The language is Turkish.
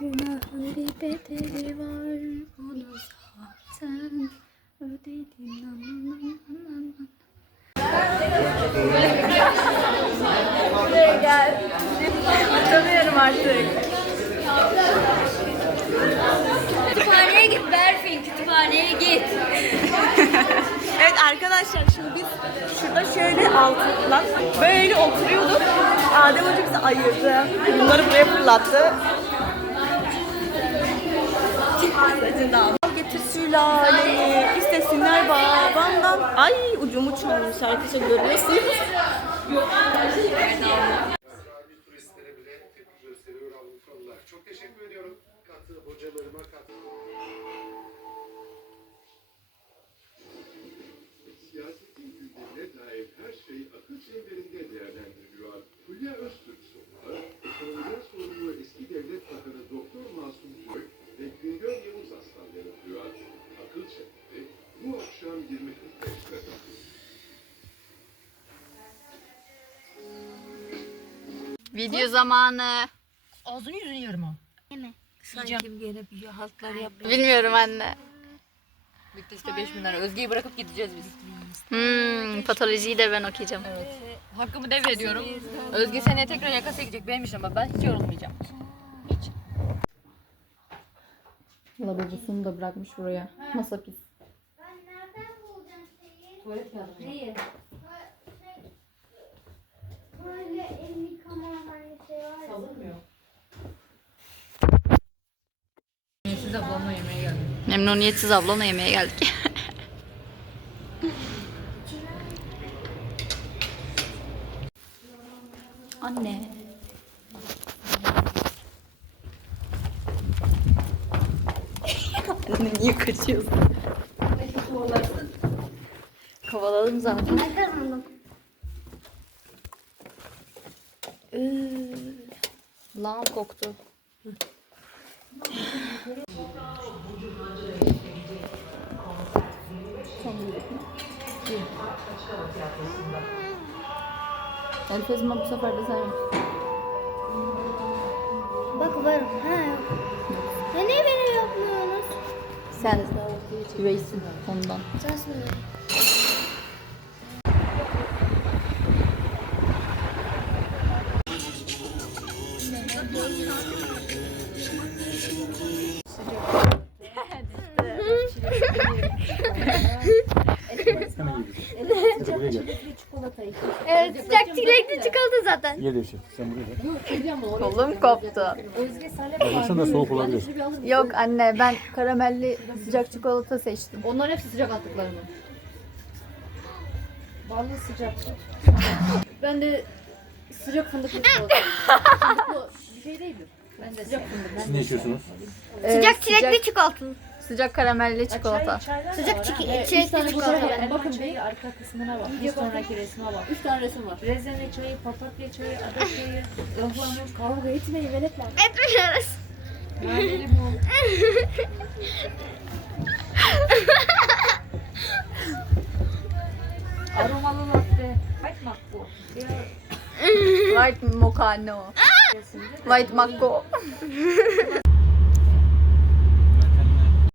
günahın bir bedeli var. Onu zaten ödedin. Nan, nan, nan, nan, nan. Tanıyorum artık. Kütüphaneye git Berfin, kütüphaneye git. Evet arkadaşlar şimdi biz şurada şöyle altından böyle oturuyorduk. Adem Hoca bizi ayırdı. Bunları buraya fırlattı. Al getir sülaleni, istesinler babamdan. Ay ucumu çalmış arkadaşlar görüyorsunuz. Çok teşekkür ediyorum. Katı hocalarıma katı. Video zamanı. Ağzını yüzünü yerim ha. Sanki gene bir haltlar yaptı. Bilmiyorum anne. Bitti işte 5 bin lira. Özge'yi bırakıp gideceğiz biz. Hmm, patolojiyi de ben okuyacağım. Evet. Hakkımı devrediyorum. Özge seneye tekrar yakası gidecek benim işim ama ben hiç yorulmayacağım. Hiç. Lavabosunu da bırakmış buraya. Masa pis. Tuvalet kağıdı. Neyi? Böyle el yıkama hani şey var ya. Salınmıyor. Ablamla yemeğe. Memnuniyetsiz ablamla yemeğe geldik. Anne. Anne niye kaçıyorsun? Kovaladım zaten. Ne kazandım? Lan koktu. Elfezma bu sefer de sen Bak varım. Ha yok. Ya niye beni yapmıyorsunuz? Sen üveysin ondan. Sensin de. Evet sıcak çilekli çikolata zaten. Yer değişir. Sen buraya gel. Kolum koptu. Alırsan da soğuk olabilir. Yok anne ben karamelli sıcak çikolata seçtim. Onların hepsi sıcak attıklarımı. Ballı sıcak. ben de sıcak fındıklı çikolata. Fındıklı şey değildir. Ben de sıcak fındık. Siz ne içiyorsunuz? Ee, Sıcak çilekli çikolata. Sıcak karamelli çikolata. Sıcak çiki- çilekli çikolata. Bakın bir arka kısmına bak. Bir sonraki resme bak. Üç tane resim var. Rezene çayı, papatya çayı, ada çayı, ıhlamur, kavga etmeyin veletler. Etmiyoruz. Naneli mum. Aromalı latte. Kaç mak bu? White mocha anne o. White Mac.